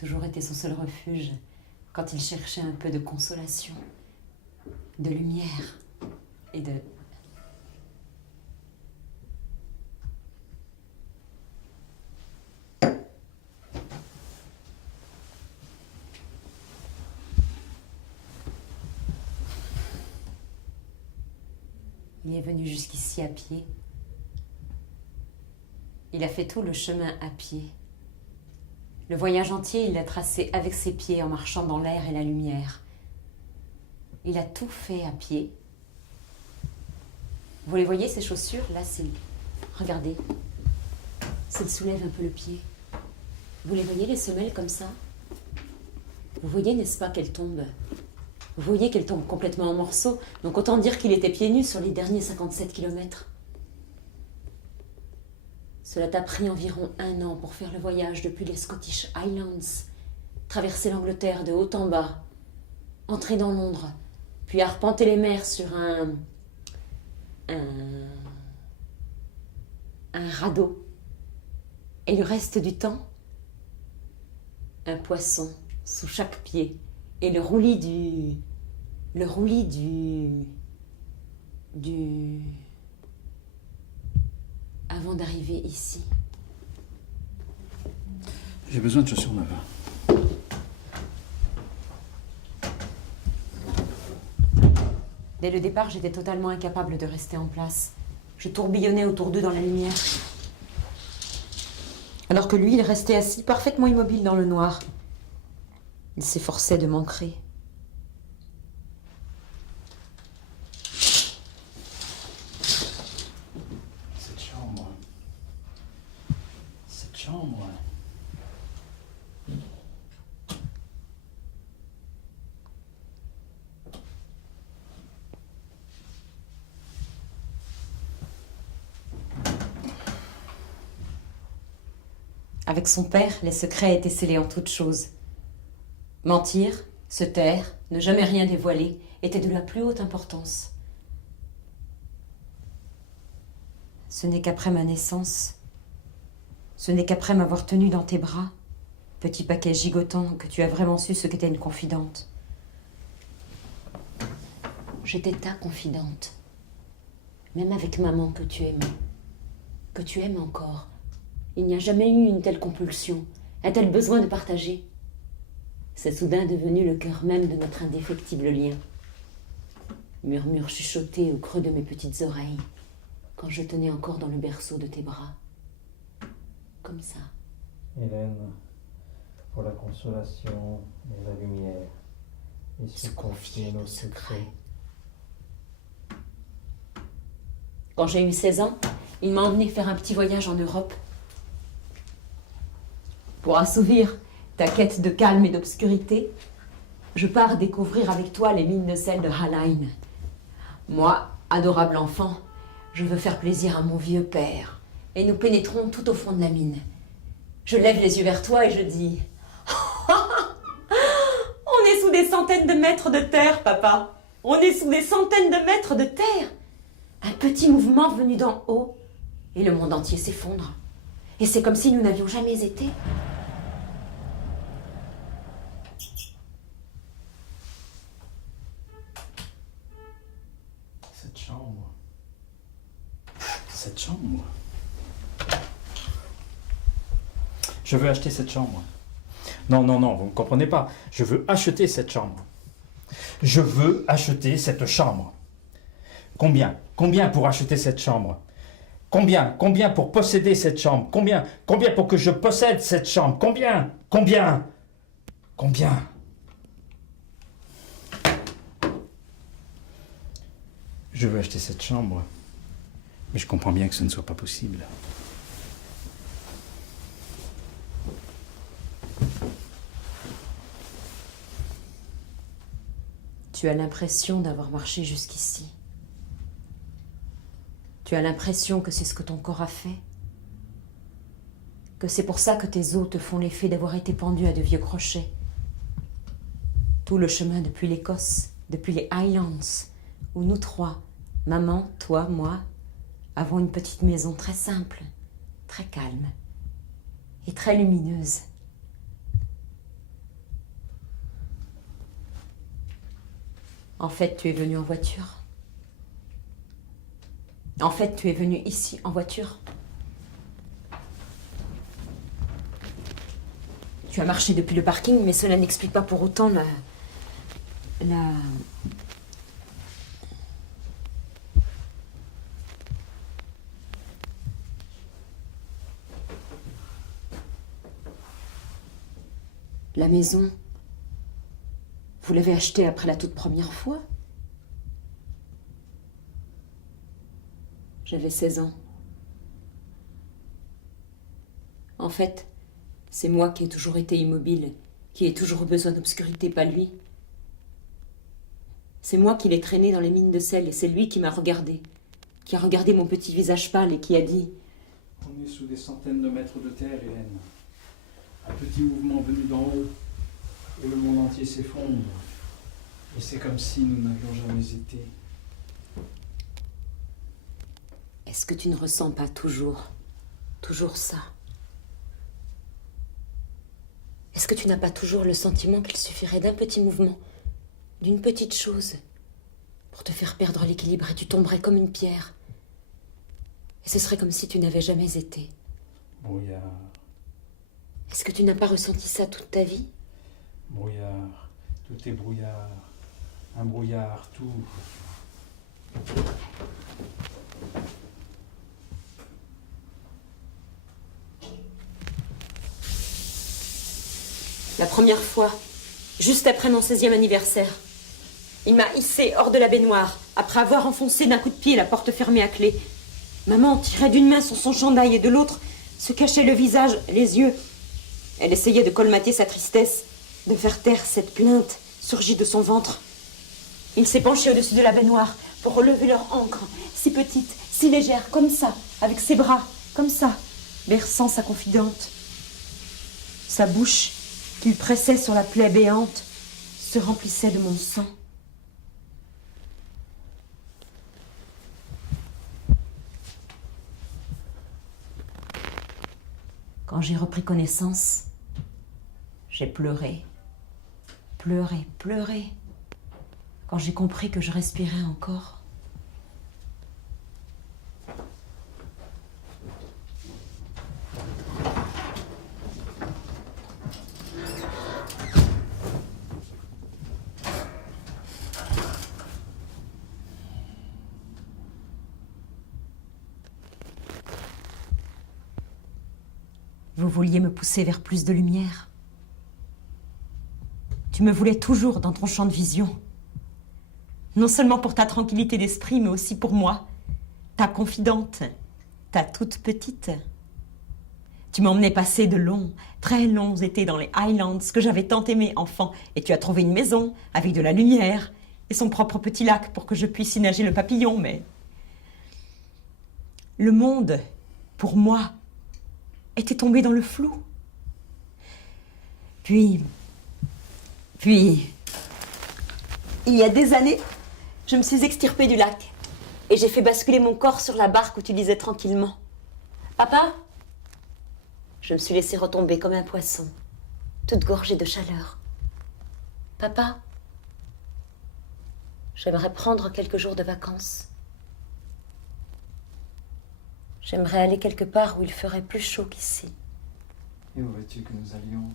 toujours été son seul refuge quand il cherchait un peu de consolation, de lumière et de... Il est venu jusqu'ici à pied. Il a fait tout le chemin à pied. Le voyage entier, il l'a tracé avec ses pieds en marchant dans l'air et la lumière. Il a tout fait à pied. Vous les voyez, ces chaussures? Là, c'est... Regardez. S'il soulève un peu le pied. Vous les voyez, les semelles, comme ça? Vous voyez, n'est-ce pas, qu'elles tombent? Vous voyez qu'elles tombent complètement en morceaux. Donc autant dire qu'il était pieds nus sur les derniers 57 kilomètres. Cela t'a pris environ 1 an pour faire le voyage depuis les Scottish Highlands, traverser l'Angleterre de haut en bas, entrer dans Londres, puis arpenter les mers sur un radeau. Et le reste du temps, un poisson sous chaque pied et le roulis du avant d'arriver ici. J'ai besoin de chaussures neuves. Dès le départ, j'étais totalement incapable de rester en place. Je tourbillonnais autour d'eux dans la lumière. Alors que lui, il restait assis, parfaitement immobile dans le noir. Il s'efforçait de m'ancrer. Cette chambre. Avec son père, les secrets étaient scellés en toutes choses. Mentir, se taire, ne jamais rien dévoiler, était de la plus haute importance. Ce n'est qu'après ma naissance, ce n'est qu'après m'avoir tenue dans tes bras, petit paquet gigotant, que tu as vraiment su ce qu'était une confidente. J'étais ta confidente, même avec maman que tu aimais, que tu aimes encore. Il n'y a jamais eu une telle compulsion, un tel besoin de partager. C'est soudain devenu le cœur même de notre indéfectible lien. Murmure chuchoté au creux de mes petites oreilles, quand je tenais encore dans le berceau de tes bras. Comme ça. Hélène, pour la consolation et la lumière, et se confier nos secrets. Quand j'ai eu 16 ans, il m'a emmené faire un petit voyage en Europe. Pour assouvir ta quête de calme et d'obscurité, je pars découvrir avec toi les mines de sel de Hallein. Moi, adorable enfant, je veux faire plaisir à mon vieux père, et nous pénétrons tout au fond de la mine. Je lève les yeux vers toi et je dis « On est sous des centaines de mètres de terre, papa. On est sous des centaines de mètres de terre. » Un petit mouvement venu d'en haut, et le monde entier s'effondre. Et c'est comme si nous n'avions jamais été. Cette chambre. Je veux acheter cette chambre. Non, non, non, vous ne comprenez pas. Je veux acheter cette chambre. Je veux acheter cette chambre. Combien? Combien pour acheter cette chambre? Combien? Combien pour posséder cette chambre? Combien? Combien pour que je possède cette chambre? Combien? Combien? Combien? Je veux acheter cette chambre. Mais je comprends bien que ce ne soit pas possible. Tu as l'impression d'avoir marché jusqu'ici. Tu as l'impression que c'est ce que ton corps a fait. Que c'est pour ça que tes os te font l'effet d'avoir été pendu à de vieux crochets. Tout le chemin depuis l'Écosse, depuis les Highlands, où nous trois, maman, toi, moi, avons une petite maison très simple, très calme et très lumineuse. En fait, tu es venu en voiture. En fait, tu es venu ici en voiture. Tu as marché depuis le parking, mais cela n'explique pas pour autant la... La maison, vous l'avez achetée après la toute première fois? J'avais 16 ans. En fait, c'est moi qui ai toujours été immobile, qui ai toujours eu besoin d'obscurité, pas lui. C'est moi qui l'ai traîné dans les mines de sel et c'est lui qui m'a regardé, qui a regardé mon petit visage pâle et qui a dit « On est sous des centaines de mètres de terre, Hélène. Un petit mouvement venu d'en haut et le monde entier s'effondre. Et c'est comme si nous n'avions jamais été. » Est-ce que tu ne ressens pas toujours ça? Est-ce que tu n'as pas toujours le sentiment qu'il suffirait d'un petit mouvement, d'une petite chose, pour te faire perdre l'équilibre et tu tomberais comme une pierre? Et ce serait comme si tu n'avais jamais été. Brouillard. Est-ce que tu n'as pas ressenti ça toute ta vie? Brouillard. Tout est brouillard. Un brouillard, tout. La première fois, juste après mon 16e anniversaire, il m'a hissée hors de la baignoire, après avoir enfoncé d'un coup de pied la porte fermée à clé. Maman tirait d'une main sur son chandail et de l'autre se cachait le visage, les yeux. Elle essayait de colmater sa tristesse, de faire taire cette plainte surgie de son ventre. Il s'est penché au-dessus de la baignoire pour relever leur encre, si petite, si légère, comme ça, avec ses bras, comme ça, berçant sa confidente. Sa bouche, qu'il pressait sur la plaie béante, se remplissait de mon sang. Quand j'ai repris connaissance, j'ai pleuré, pleuré, pleuré. Quand j'ai compris que je respirais encore. Vous vouliez me pousser vers plus de lumière. Tu me voulais toujours dans ton champ de vision. Non seulement pour ta tranquillité d'esprit, mais aussi pour moi, ta confidente, ta toute petite. Tu m'emmenais passer de longs, très longs étés dans les Highlands que j'avais tant aimés enfant, et tu as trouvé une maison avec de la lumière et son propre petit lac pour que je puisse y nager le papillon, mais... Le monde, pour moi, était tombé dans le flou. Puis, il y a des années, je me suis extirpée du lac et j'ai fait basculer mon corps sur la barque où tu lisais tranquillement. Papa? Je me suis laissée retomber comme un poisson, toute gorgée de chaleur. Papa? J'aimerais prendre quelques jours de vacances. J'aimerais aller quelque part où il ferait plus chaud qu'ici. Et où veux-tu que nous allions?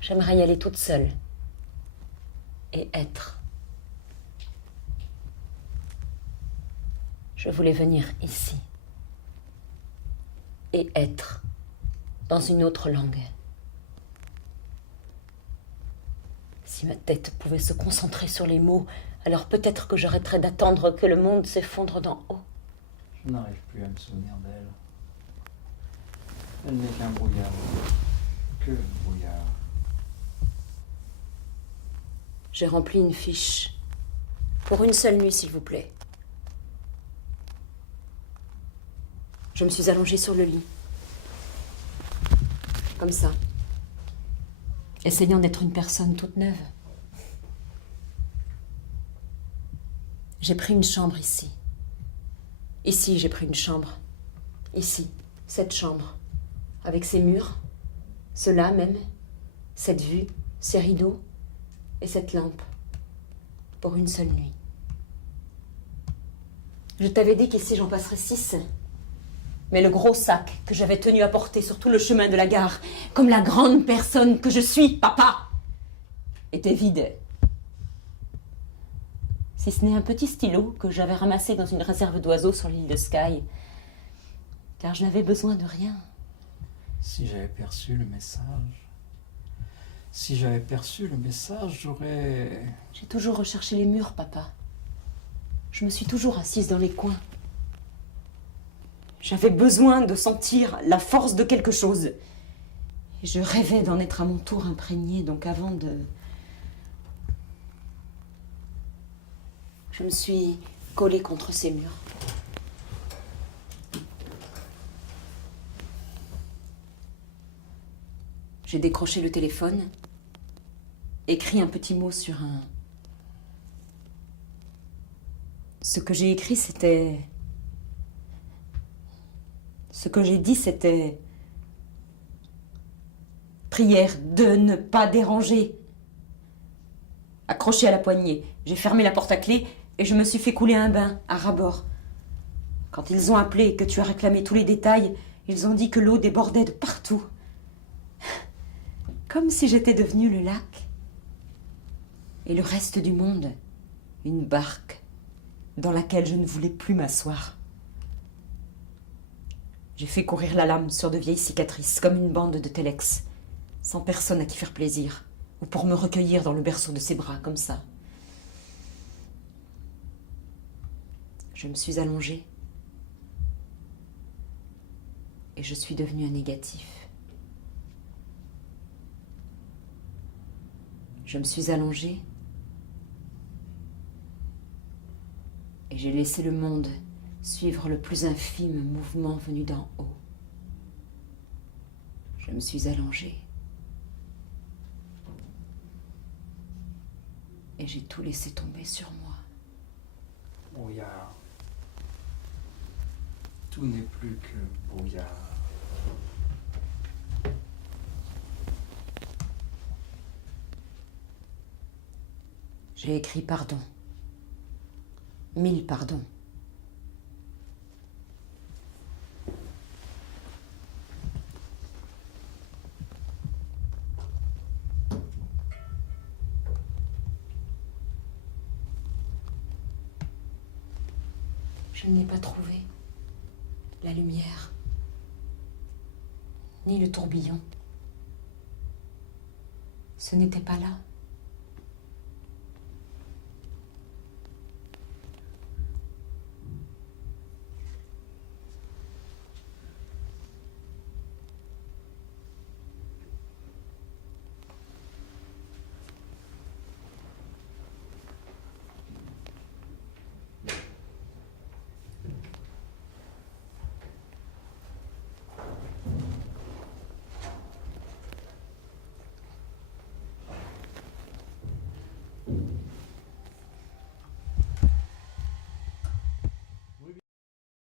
J'aimerais y aller toute seule. Et être. Je voulais venir ici. Et être. Dans une autre langue. Si ma tête pouvait se concentrer sur les mots, alors peut-être que j'arrêterais d'attendre que le monde s'effondre d'en haut. Je n'arrive plus à me souvenir d'elle. Elle n'est qu'un brouillard. Que brouillard. J'ai rempli une fiche. Pour une seule nuit, s'il vous plaît. Je me suis allongée sur le lit. Comme ça. Essayant d'être une personne toute neuve. J'ai pris une chambre ici. Ici, j'ai pris une chambre. Ici, cette chambre. Avec ses murs. Cela même. Cette vue. Ces rideaux. et cette lampe pour une seule nuit. Je t'avais dit qu'ici j'en passerais 6. Mais le gros sac que j'avais tenu à porter sur tout le chemin de la gare, comme la grande personne que je suis, papa, était vide. Si ce n'est un petit stylo que j'avais ramassé dans une réserve d'oiseaux sur l'île de Skye, car je n'avais besoin de rien. Si j'avais perçu le message... Si j'avais perçu le message, j'aurais... J'ai toujours recherché les murs, papa. Je me suis toujours assise dans les coins. J'avais besoin de sentir la force de quelque chose. Et je rêvais d'en être à mon tour imprégnée, donc avant de... Je me suis collée contre ces murs. J'ai décroché le téléphone, écrit un petit mot sur un... Ce que j'ai écrit, c'était... Ce que j'ai dit, c'était... Prière de ne pas déranger. Accroché à la poignée, j'ai fermé la porte à clé et je me suis fait couler un bain à ras-bord. Quand ils ont appelé et que tu as réclamé tous les détails, ils ont dit que l'eau débordait de partout. Comme si j'étais devenue le lac. Et le reste du monde, une barque dans laquelle je ne voulais plus m'asseoir. J'ai fait courir la lame sur de vieilles cicatrices, comme une bande de telex, sans personne à qui faire plaisir, ou pour me recueillir dans le berceau de ses bras, comme ça. Je me suis allongée, et je suis devenue un négatif. Je me suis allongée, et j'ai laissé le monde suivre le plus infime mouvement venu d'en haut. Je me suis allongée, et j'ai tout laissé tomber sur moi. Brouillard. Tout n'est plus que brouillard. J'ai écrit pardon. 1000 pardons. Je n'ai pas trouvé la lumière, ni le tourbillon. Ce n'était pas là.